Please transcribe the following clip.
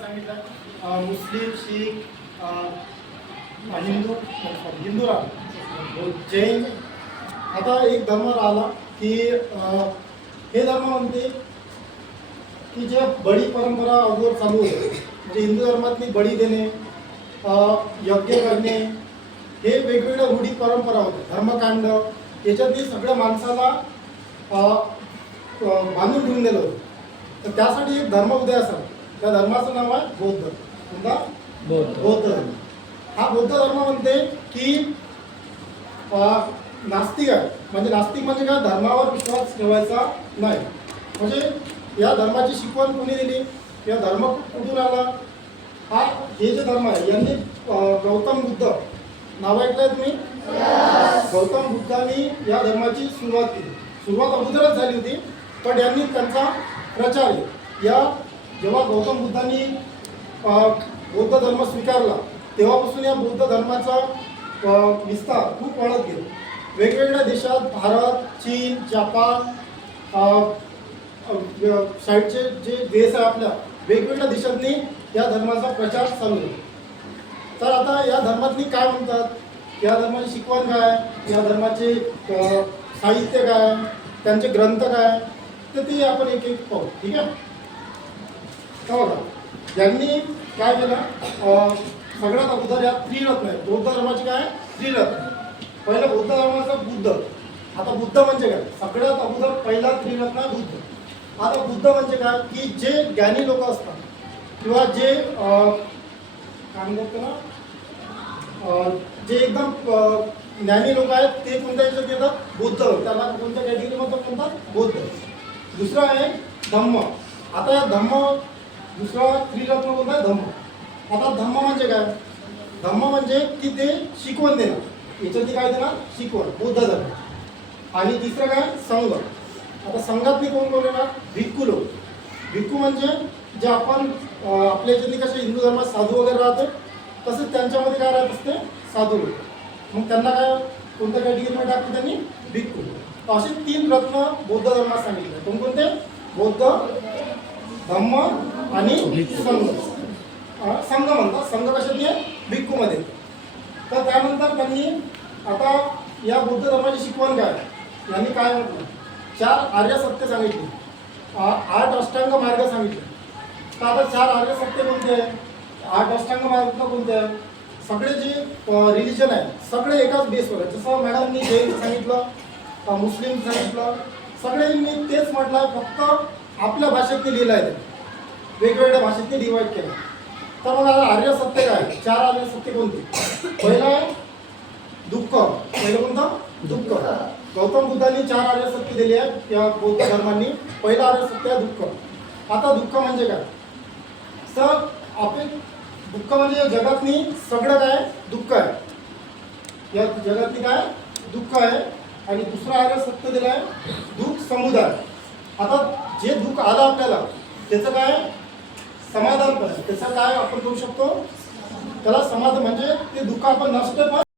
सांगितलं मुस्लिम, शीख, हिंदू जैन. आता एक धर्म राहिला की हे धर्म म्हणते की जे बळी परंपरा अगोदर चालू होते, म्हणजे हिंदू धर्मातली बळी देणे, यज्ञ करणे, हे वेगवेगळ्या रूढी परंपरा होते. धर्मकांड याच्यातली सगळ्या माणसाला बांधून ठेवून दिलं होतं. तर त्यासाठी एक धर्म उदय असा, त्या धर्माचं नाव आहे बौद्ध. कोणता? बौद्ध धर्म. हा बौद्ध धर्म म्हणते की नास्तिक आहे, म्हणजे नास्तिक म्हणजे काय, धर्मावर विश्वास ठेवायचा नाही. म्हणजे या धर्माची शिकवण कोणी दिली, या धर्म कुठून आला, हा हे जे धर्म आहे यांनी गौतम बुद्ध नाव ऐकलंय तुम्ही? गौतम बुद्धांनी या धर्माची सुरुवात केली. सुरुवात अगोदरच झाली होती, पण यांनी त्यांचा प्रचार या जेव्हा गौतम बुद्धांनी बौद्ध धर्म स्वीकारला तेव्हापासून या बौद्ध धर्माचा विस्तार खूप वाढत गेला. वेगवेगळ्या देशात, भारत, चीन, जपान, साईडचे जे देश आहे आपल्या, वेगवेगळ्या देशांनी या धर्माचा प्रचार चालू आहे. तर आता या धर्मातली काय म्हणतात, या धर्माची शिकवण काय, या धर्माचे साहित्य काय, त्यांचे ग्रंथ काय, तर ते आपण एक एक पाहू. ठीक आहे? बघा, ज्यांनी काय केलं, सगळ्यात अगोदर या त्रिरत्न आहे. बौद्ध धर्माचे काय त्रिरत्न. पहिलं बौद्ध धर्माचा बुद्ध. आता बुद्ध म्हणजे काय, सगळ्यात अगोदर पहिला त्रिरत्न बुद्ध. आता बुद्ध म्हणजे काय की जे ज्ञानी लोक असतात किंवा जे काय म्हणतात ना, जे एकदम ज्ञानी लोक आहेत ते कोणत्या याच्यात येतात, बुद्ध. त्याला कोणत्या कॅटेगरीमध्ये म्हणतात, बौद्ध. दुसरं आहे धम्म. आता या धम्म, दुसरा त्रिरत्न कोणता आहे, धम्म. आता धम्म म्हणजे काय, धम्म म्हणजे की ते शिकवण देणं, याच्यातली काय देणार, शिकवण, बौद्ध धर्म. आणि तिसरं काय, संघ. आता संघातली कोण कोण येणार, भिक्खू लोक. भिक्खू म्हणजे जे आपण आपल्या याच्यातली कसे हिंदू धर्मात साधू वगैरे राहते, तसंच त्यांच्यामध्ये काय राहत असते, साधू लोक. मग त्यांना काय कोणत्या कॅटेगरीमध्ये टाकते त्यांनी, भिक्खू. असे 3 रत्न बौद्ध धर्मात सांगितले. कोणकोणते, बौद्ध, धम्म आणि संघ. संघ म्हणतात, संघ कशात आहे, भिक्खूमध्ये. तर त्यानंतर त्यांनी आता या बौद्ध धर्माची शिकवण काय, यांनी काय म्हटलं, 4 आर्य सत्य सांगितली, 8 अष्टांग मार्ग सांगितले. तर आता 4 आर्य सत्य कोणते आहे, 8 अष्टांग मार्ग कोणते आहे, सगळे जे रिलिजन आहे सगळे एकाच बेसवर आहे. जसं मॅडमनी जैन सांगितलं, मुस्लिम सांगितलं, सगळ्यांनी तेच म्हटलं आहे, फक्त आपल्या भाषेत लिहिलं आहे, वेगवेगळ्या भाषेत डिवाईड केलं. तर मग आता आर्य सत्य काय, 4 आर्य सत्य कोणते. पहिलं आहे दुःख. पहिलं कोणतं, दुःख. गौतम बुद्धांनी 4 आर्य सत्य दिली आहेत या बौद्ध धर्मांनी. पहिलं आर्य सत्य आहे दुःख. आता दुःख म्हणजे काय, तर आपण दुःख म्हणजे जगातली सगळं काय दुःख आहे, या जगातली काय दुःख आहे. आणि दुसरं आर्य सत्य दिलं आहे दुःख समुदाय. आता जे दुःख आलं आपल्याला त्याचं काय समाधान, त्याचं काय आपण करू शकतो, त्याला समाधान, म्हणजे ते दुःख आपण नसतं पण